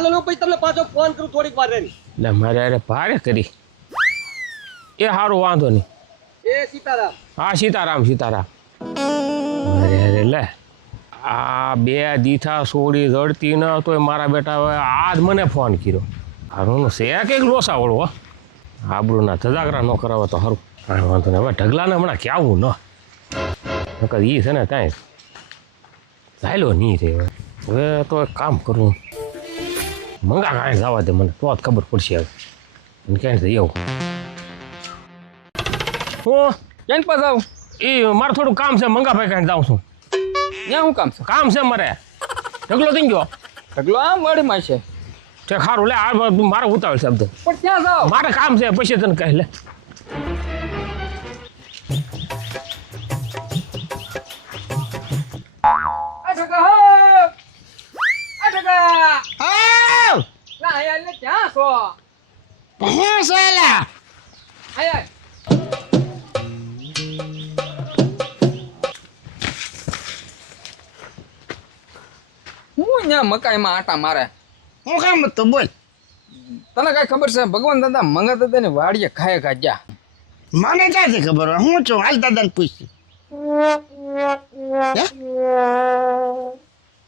હાલો હું પછી તમને પાછો ફોન કરું થોડીક વાર રહી. એટલે મારે અરે ભારે કરી એ સારું વાંધો નહીં. એ સીતારામ. હા સીતારામ સીતારામ. અરે અરે લે આ બે દીઠા સોડી રડતી ન તોય મારા બેટા હવે આજ મને ફોન કર્યો. હારું છે કંઈક લોસાવળો હો. આબરૂના ધજાગરા ન કરાવે તો સારું. હા વાંધો નહીં હવે ઢગલાને હમણાં ક્યાવું ન નકર એ છે ને કાંઈ ચાલ્યો નહીં રે. હવે તો એક કામ કરું મંગા કાંઈ જવા દે મને તો જ ખબર પડશે હવે અને ક્યાંય જઈ આવું. હું ક્યાં પાસ આવું? એ મારે થોડું કામ છે મંગાભાઈ કાંઈ જાઉં છું. ત્યાં શું કામ છે? કામ છે મારે ઢગલો થઈ ગયો. ઢગલો આમ વાડીમાં છે તે ખારું લે આ મારે ઉતાવળ છે બધું પણ ક્યાં જાવ? મારે કામ છે પછી તને કહી લે. આ ઢગા હો! આ ઢગા! ના આયા ને ક્યાં છો? આયા. હું અહીંયા મકાઈમાં આટા મારે. હું કામ હતું બોલ. તને કઈ ખબર છે ભગવાન દાદા મંગા દાદા ની વાડીએ ખાય ખાજ્યા. મને ક્યાંથી ખબર હોય? હું છું હાલ દાદાને પૂછતી.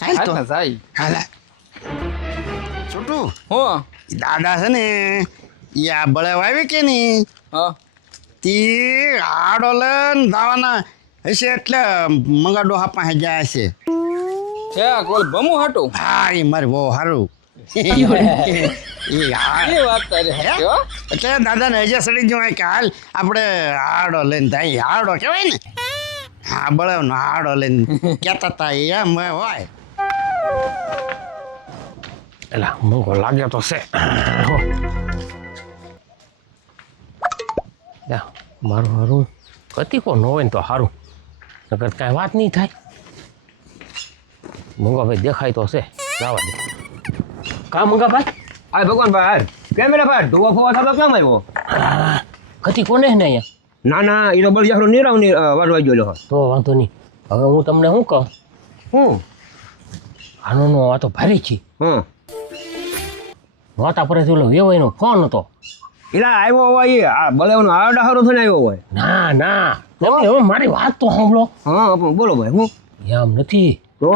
હાલ તો હાલ જાય. હાલ છોટું હો દાદા છે ને એ આ બળેવ આવી કે નહીં હા તી આડો લઈને દાવાના હશે એટલે મંગા ડોહા પાસે જાય છે. છે કોલ બમુ હાટું. હા એ મારે બહુ સારું એ હા એ વાત તારી સાચી હો. એટલે દાદાને હજે સડી ગયું કે હાલ આપણે આડો લઈને થાય આડો કહેવાય ને. હા બળેવનો આડો લઈને કહેતા હતા એમ હોય. એટલે મંગો લાગ્યો તો છે મારું સારું કતીકો ન હોય ને તો સારું નકર કાંઈ વાત નહીં થાય. મંગાભાઈ દેખાય તો છે જવા દે. કા મંગાભાઈ આ ભગવાન ભાઈ કેમેરા ભાઈ ઢોવા ફોવા થતો કેમ આવ્યો? કતી કોને ને અહીંયા ના ના એનો બળિયારો નીરાવ ની વાળવા ગયો. તો વાંધો નહીં. હવે હું તમને શું કહું હું આનો આ તો ભારી છે. હં નહોતા પરથી ઓલો વેવાઈનો ફોન હતો. એલા આવ્યો હોય એ આ બળેવનો આડા હારો થઈને આવ્યો હોય. ના ના તમે હવે મારી વાત તો સાંભળો. હા પણ બોલો ભાઈ હું એમ નથી તો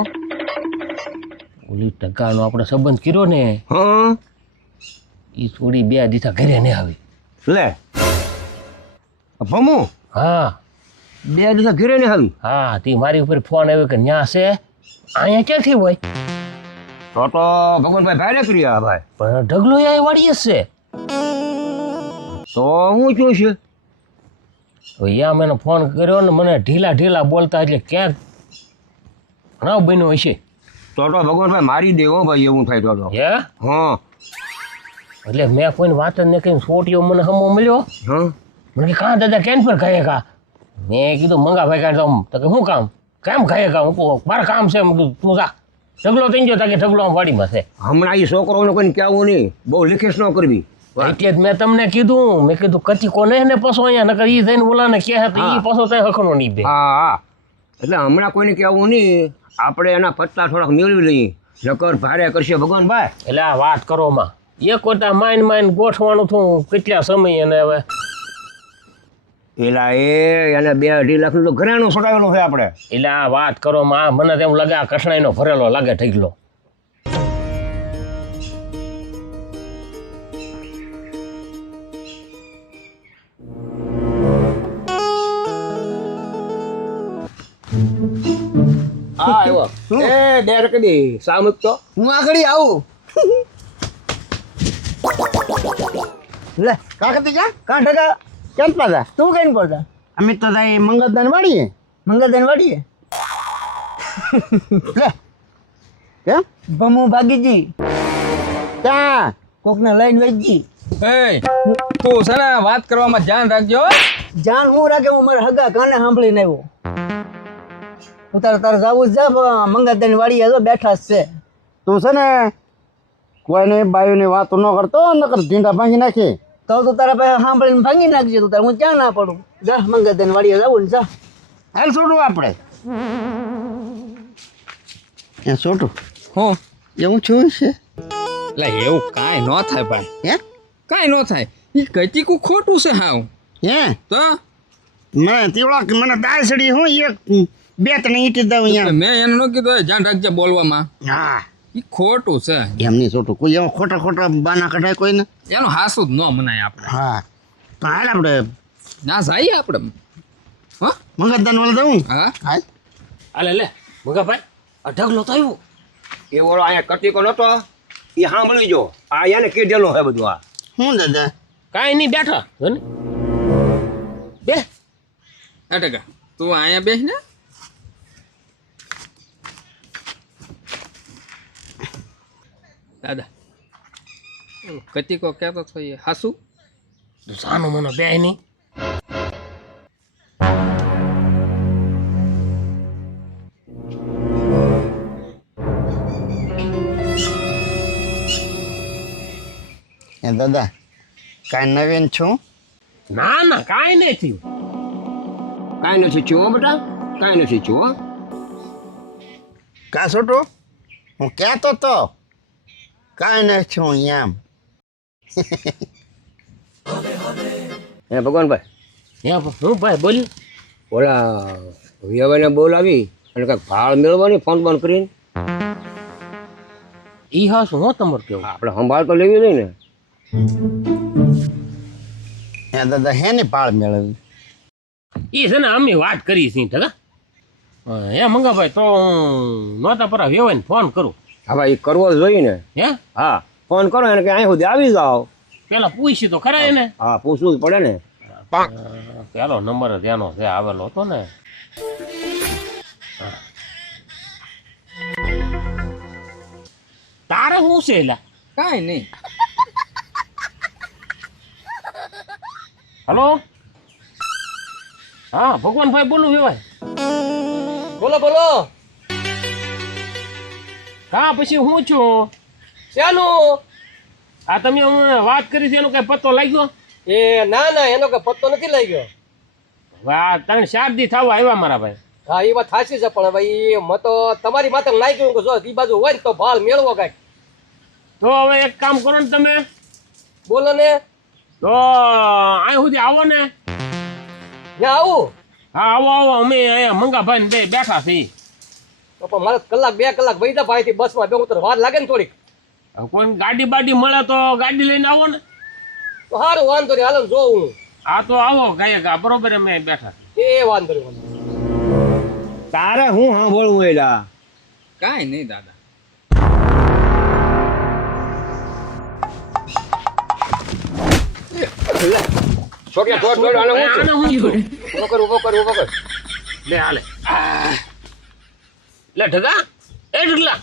ઓલી ટકાનો આપણે સંબંધ કર્યો ને હા એ થોડી બે દીધા ઘરે નહીં આવી. લે ભમું હા 2 દિવસ ઘરે ને આવી. હા તે મારી ઉપર ફોન આવ્યો કે ન્યા છે અહીંયા ક્યાંથી હોય તો ભગવાનભાઈ ભાઈ કર્યા ભાઈ. પણ ઢગલો અહીંયા વાળીએ જ છે. તો હું શું છે હવે યા મેં ફોન કર્યો ને મને ઢીલા ઢીલા બોલતા એટલે ક્યાંક ઘણા બન્યો હશે. તો ભગવાનભાઈ મારી દેવો ભાઈ એવું થાય તો હે હા એટલે મેં કોઈને વાત જ નહીં કહીને છોટીઓ મને હમો મળ્યો. હા મને કે કાં દાદા કેમ પર કહે કા મેં કીધું મંગાભાઈ કાઢ તો કે શું કામ કેમ કહે કા હું મારે કામ છે મેં કીધું તું જા. ઢગલો થઈ ગયો તા કે ઢગલો આમ વાડીમાં છે. હમણાં એ છોકરોને કોઈને કહેવું નહીં બહુ લીખેશ ન કરવી. એટલે જ મેં તમને કીધું મેં કીધું કચી કોને ને પશો અહીંયા નકર ઈ થઈને ઓલાને કહે તો ઈ પશો ત્યાં હખનો નહીં દે. હા એટલે હમણાં કોઈને કહેવું નહીં આપણે એના પત્તા થોડાક મેળવી લઈએ નકર ભારે કરશે ભગવાનભાઈ. એટલે આ વાત કરો માં એક કોટા માઇન ગોઠવાનું થયું કેટલા સમય અને હવે પેલા એને 2-2.5 લાખનું તો ઘરેણું છોડાવેલું છે આપણે. એટલે આ વાત કરો માં મને તેમ લાગે આ કસણાઈનો ભરેલો લાગે ઠગલો. હા આવ્યો એ ડેર કદી સામુક તો હું આગળ આવું. લે કાકતી કા કા ઢગા કેમ પાછા તું કઈ પડતા? અમે તો થાય મંગળદાન વાળીએ. મંગળદાન વાળીએ લે કેમ ભમુ ભાગીજી ક્યાં કોકને લઈને વેચજી. એ તું છે ને વાત કરવામાં ધ્યાન રાખજો. જાન હું રાખે હું મારા હગા કાને સાંભળીને આવ્યો. હું તારે જવું જ જા મંગળદાન વાળીએ બેઠા જ છે. તું છે ને કોઈને બાયુની વાતો ન કરતો નકર ઢીંડા ભાંગી નાખી તો તું તારા પાસે સાંભળીને ભાંગી નાખજે. તું તારે હું ક્યાં ના પડું. જા મંગળદાન વાળીએ જવું ને જા. હાલ છોટું આપણે છોટું હું એવું છું છે એટલે એવું કાંઈ ન થાય ભાઈ, હે કાંઈ ન થાય. ઈ કચીકું ખોટું છે હાવ. હે તો મને તીવડો મને દાસડી હું એક બે ત્રણ ઈટી દઉં અહીંયા. મેં એને ન કીધું "એ ધ્યાન રાખજે બોલવામાં." હા ઈ ખોટું છે. એમની છોટું કોઈ એવો ખોટા ખોટા બાના કઢાય કોઈને. એનું હાસું જ ન મનાય આપણે. હા તો હાલ આપણે ના જઈએ આપણે. હા મંગતદાન વાળા દઉં. હા હાલ હાલે લે મગાભાઈ આ ઢગલો તો આવ્યો. એ ઓલો અહીંયા કટીકો નતો એ સાંભળી જો આ એને કીધેલું હે બધું આ શું દાદા કાંઈ નહીં બેઠા જો ને બે અટકા તું અહીંયા બેસ ને. દાદા કતિકો કહેતો હતો એ હાસુ. તું સાનું મને બે નહીં. એ દાદા કાંઈ નવીન છું ના ના કાંઈ નહીં થયું. કાંઈ નથી થયું હો બેટા, કાંઈ નથી થયું હો. કા છોટું હું કહેતો તો કાંઈ નહીં છું એમ. હે ભગવાનભાઈ, હું ભાઈ બોલ. ઓલા વ્યવહારને બોલાવી અને કાંઈક ભાળ મેળવવાની ફોન બંધ કરીને ઈ હા શું હો તમારે કેવું. આપણે સંભાળ તો લેવી નહીં ને. એ દાદા હે ને પાળ મેળવી ઈ છે ને અમે વાત કરી છે ટકા. હે મંગાભાઈ તો હું નહોતા પર વ્યવહારને ફોન કરું. હવે એ કરવો જ જોઈએ ને. હે હા ફોન કરો એને કે અહીં સુધી આવી જાઓ. પેલા પૂછી તો ખરા એને. હા પૂછવું જ પડે ને. પેલો નંબર જ એનો છે આવેલો હતો ને. તારે શું છે એલા? કાંઈ નહીં. હલો હા ભગવાનભાઈ બોલું વ્યવહાર. બોલો બોલો. હા પછી હું છું. શાનું? આ તમે અમને વાત કરી છે એનો કઈ પત્તો લાગ્યો? એ ના ના એનો કઈ પત્તો નથી લઈ ગયો. વાહ 3-4 દી થવા આવ્યા મારા ભાઈ. હા એ વાત સાચી છે પણ ભાઈ મેં તો તમારી માથે લાગી ગયું કે જો એ બાજુ હોય ને તો ભાલ મેળવો કાંઈક. તો હવે એક કામ કરો ને તમે બોલો ને. તો અહીં સુધી આવો ને. ત્યાં આવું હા આવો આવો અમે અહીંયા મંગાભાઈ ને બે બેઠા છીએ. તો પણ મારે કલાક 2 કલાક વૈદા ભાઈથી બસમાં બેવું તો વાર લાગે ને થોડીક. હવે કોઈ ગાડી બાડી મળે તો ગાડી લઈને આવો ને. તો સારું વાંધો નહીં હાલો ને જોઉં હું. હા તો આવો ગાયક બરોબર અમે બેઠા. એ વાંધો નહીં વાંધો નહીં. તારે હું સાંભળવું એલા. કાંઈ નહીં દાદા. છોકરા થોડ થોડ આને હું આને હું છું. ઊભો કર ઊભો કર ઊભો કર. લે હાલે લે ઢગા એ ઢગલા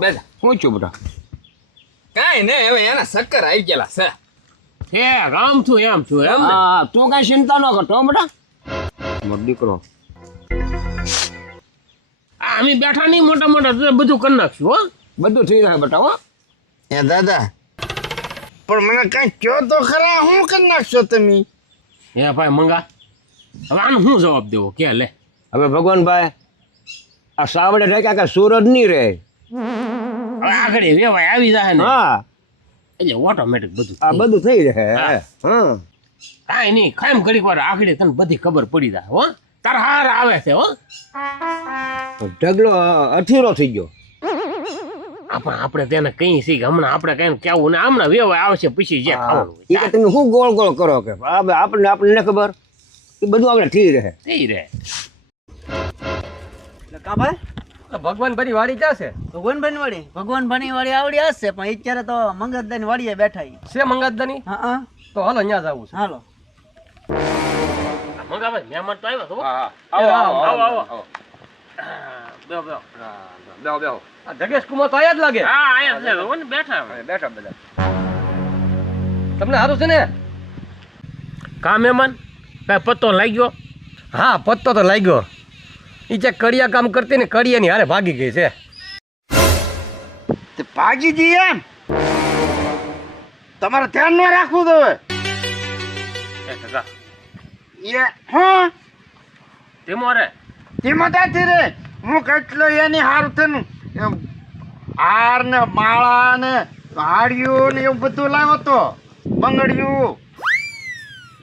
બેટા હું છું બેટા. કાંઈ નહીં હવે એના ચક્કર આવી ગયેલા છે. હે રામ છું એમ છું એમ ને. હા તું કાંઈ ચિંતા ન કરતો હો બેટા. મોટો દીકરો આ અમે બેઠા નહીં મોટા મોટા તો બધું કરી નાખશું હો. બધું થઈ જાય બેટા હો. એ દાદા પણ મને કાંઈ કહો તો ખરા હું કરી નાખશો તમે. હે ભાઈ મંગા હવે આનો શું જવાબ દેવો કે લે. હવે ભગવાનભાઈ આ સાવડે ઢાક્યા કે સુરજ નહીં રહે. હવે આગળ વેવાય આવી જાય ને હા એટલે ઓટોમેટિક બધું આ બધું થઈ રહે. હા. હા કાંઈ નહીં ખાઈમ ઘડીક વાર આગળ તને બધી ખબર પડી જાય હો. તાર હાર આવે છે હો. ઢગલો અઠીરો થઈ ગયો. આપણે તેને કહીએ છીએ કે હમણાં આપણે કઈ કેવું ને હમણાં વેવાય આવશે પછી જે ખાવાનું એ કે તમે શું ગોળ ગોળ કરો કે આપણને ન ખબર એ બધું આપણે થઈ રહે. થઈ રહે. કા ભાઈ ભગવાન ભરી વાડી ક્યાં છે? ભગવાન ભણી વાળી આવડી હશે પણ અત્યારે તો મંગતદાની વાડીએ બેઠા ઈ. છે મંગાતદાની? હા હા તો હાલો ત્યાં જવું છે. હાલો મંગાભાઈ મહેમાન તો આવ્યા તો હો. આવો આવો આવો બેહો બેહો. બેહો બેહો. આ જગેશ કુમાર તો આયા જ લાગે. હા આયા જ લાગે હો ને બેઠા હવે. બેઠા બધા. તમને સારું છે ને? કા મહેમાન કાંઈ પત્તો લાગ્યો? હા પત્તો તો લાગ્યો. એ જે કડિયા કામ કરતી ને કડિયાની હારે ભાગી ગઈ છે. તે ભાગીજી એમ તમારે ધ્યાન ન રાખવું તો હવે. એ ઢગા એ હા ધીમો રે. કિંમત આથી રે હું કેટલો એની હારું થઈને હાર ને માળા ને હાડિયું ને એવું બધું લાવ્યો તો બંગડિયું.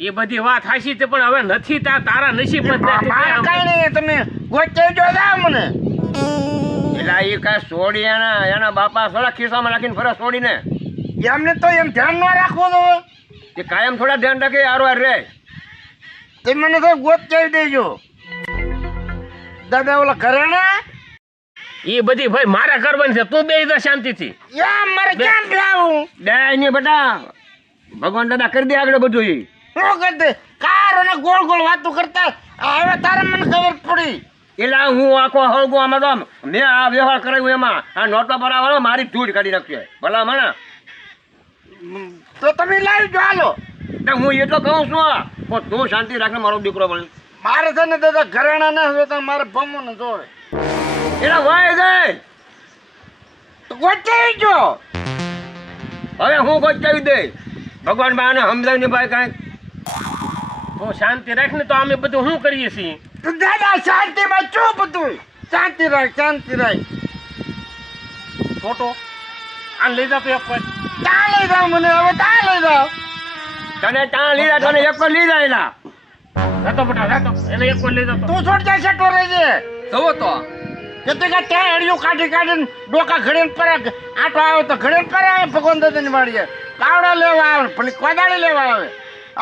એ બધી વાત હાચી છે પણ હવે નથી તારા નસીબ મારે કઈ નહીં, તમે ગોચાઈ જો જાવ મને. એટલે એ કાંઈ સોડી એના બાપા થોડા ખિસ્સામાં નાખીને ફરે સોડીને. એમને તો એમ ધ્યાન ન રાખવું તો એ કાયમ થોડા ધ્યાન રાખે હારવાર રે. તમે મને તો ગોચાઈ દેજો. દાદા ઓલા ઘરેણા એ બધી ભાઈ મારે કરવાની છે, તું બેસી જા શાંતિથી. યા મારે કેમ લાવું? દે ને બેટા, ભગવાન દાદા કરી દે આગળ બધું ઈ. શું કરતે કાર અને ગોળ ગોળ વાતો કરતા હવે તારે મને ખબર પડી. એટલે હું આખો હળગો આમાં તો મેં આ વ્યવહાર કરાવ્યો એમાં આ નોટો ભરાવાનો મારી ધૂળ કાઢી નાખ્યો ભલા મને. તો તમે લાવી જો હાલો. હું એટલો કહું છું પણ તું શાંતિ રાખને મારો દીકરો બને. મારે છે ને દાદા ઘરેણા ના જોતા, મારે ભમો ને જોવે. એટલે વાય જાય તો ગોચાઈ જો. હવે હું ગોચાવી દે ભગવાન બાને સમજાવીને ભાઈ કાંઈક. તું શાંતિ રાખ ને તો અમે બધું શું કરીએ છીએ. તો દાદા શાંતિમાં ચૂપ બધું. શાંતિ રાખ, શાંતિ રાખ. ફોટો આને લઈ જા તો એક વાર. ત્યાં લઈ જાઓ મને, હવે ત્યાં લઈ જાઓ. તને ત્યાં લીધા તને એક પર લીધા એના. જાતો બેટા જાતો, એને એક વાર લઈ જાતો. તું છોડ જાય સેટો રહેજે. જવો તો કે ત્યાં હળિયું કાઢી કાઢીને ડોકા ઘડીને પર આટો આવ્યો તો ઘડીને પર આવે ભગવાન દાદાની વાડીએ. કાવડા લેવા આવે, ભલે કોદાળી લેવા આવે.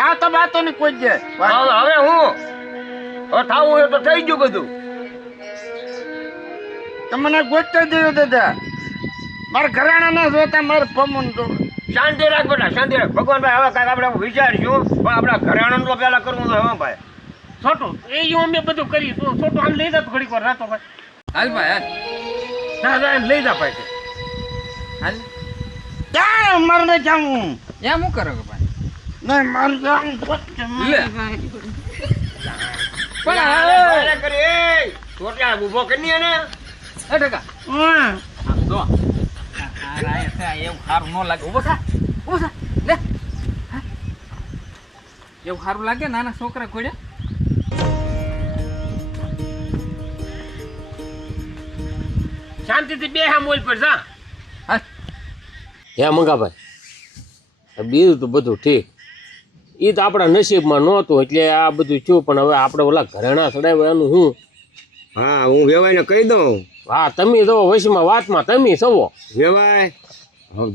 આ તો બાતો ની કોઈ છે. હવે હું હવે થાવું હોય તો થઈ ગયું બધું. તમને ગોચતો દેવો દાદા. મારે ઘરાણા ના જોતા, મારે ભમું જો. શાંતિ રાખ બેટા, શાંતિ રાખ. ભગવાન ભાઈ હવે કાંઈક આપણે વિચારશું પણ આપણા ઘરેણાનું તો પહેલા કરવું તો હવે ભાઈ. છોટું એ અમે બધું કરી. તું છોટું આમ લઈ જા તો ઘડીક વાર રાતો ભાઈ. હાલ ભાઈ હાલ જા જા એને લઈ જા ભાઈ. હાલ ક્યાં મારે નહીં જાવું? એમ શું કરો કે ભાઈ? નહીં મારે જાવું. લે. ભાઈ કરી એ છોટલા ઊભો કરી એને. એ ટકા હા. આમ જો એવું સારું ન લાગે. ઉભો થા, ઉભો થા. લે હા. એવું સારું લાગે નાના છોકરા ખોડ્યા. શાંતિથી બે હા મોલ પર જા. હા હે મંગાભાઈ, બીજું તો બધું ઠીક. એ તો આપણા નસીબમાં નહોતું એટલે આ બધું થયું. પણ હવે આપણે ઓલા ઘરેણા ચડાવ્યા એનું શું? હા હું વેવાઈને કહી દઉં. હા તમે તો વશમાં વાતમાં તમે સવો. વેવાય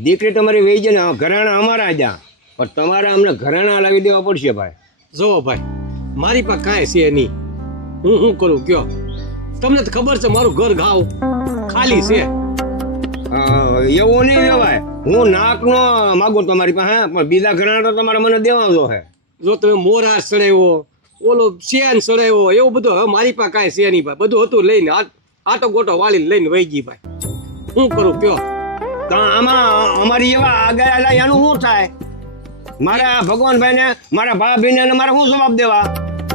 દીકરી તમારી વહી જાય ને ઘરેણા અમારા જ્યાં પણ તમારે અમને ઘરેણા લાવી દેવા પડશે ભાઈ. જો ભાઈ, મારી પાસે કાંઈ છે નહીં. હું શું કરું કયો? તમને તો ખબર છે મારું ઘર ગાવ ખાલી છે. એવું નહીં વેવાય, હું નાકનો માગું તમારી પાસે પણ બીજા ઘરેણા તો તમારે મને દેવાનો છે. જો તમે મોરા ચડાવ્યો, ઓલો શેન ચડાવ્યો, એવું બધું હવે મારી પાસે કાંઈ છે નહીં ભાઈ. બધું હતું લઈને આટો ગોટો વાળી લઈને વહી ગઈ ભાઈ. શું કરું કયો? તો આમાં અમારી એવા આગળ એનું શું થાય? મારા ભગવાનભાઈ ને મારા ભાભીને અને મારે શું જવાબ દેવા?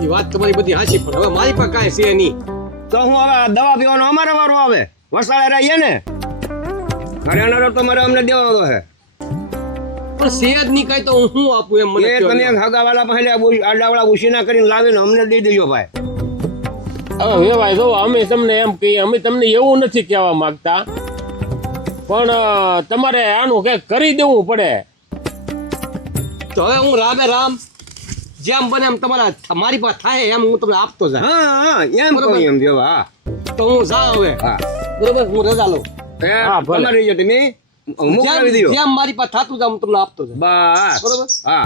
એ વાત તમારી બધી હાચી પણ હવે મારી પાસે કાંઈ છે નહીં. તો હું હવે દવા પીવાનો અમારે વારો આવે? વસાડે રહીએ ને ઘરેણાનો તો મારે અમને દેવાનો છે. પણ સેજ નહીં કાંઈ તો હું શું આપું એમ મને એ કયો. તમે હગાવાલા પહેલા આડાવાળા ઉછીના કરીને લાવીને અમને દઈ દેજો ભાઈ. હવે વેવાય જો અમે તમને એમ કહીએ, અમે તમને એવું નથી કહેવા માંગતા પણ તમારે આનું કંઈક કરી દેવું પડે. તો હવે હું રામે રામ જેમ બને એમ તમારા મારી પાસે થાય એમ હું તમને આપતો જાય. હા હા એમ કહું એમ જો. હા તો હું જા હવે. હા બરોબર, હું રજા લઉં. હા, ભલે. તમારી તમે મોકલાવી દો. જેમ મારી પાસે થતું જાય હું તમને આપતો જાય. બસ બરોબર. હા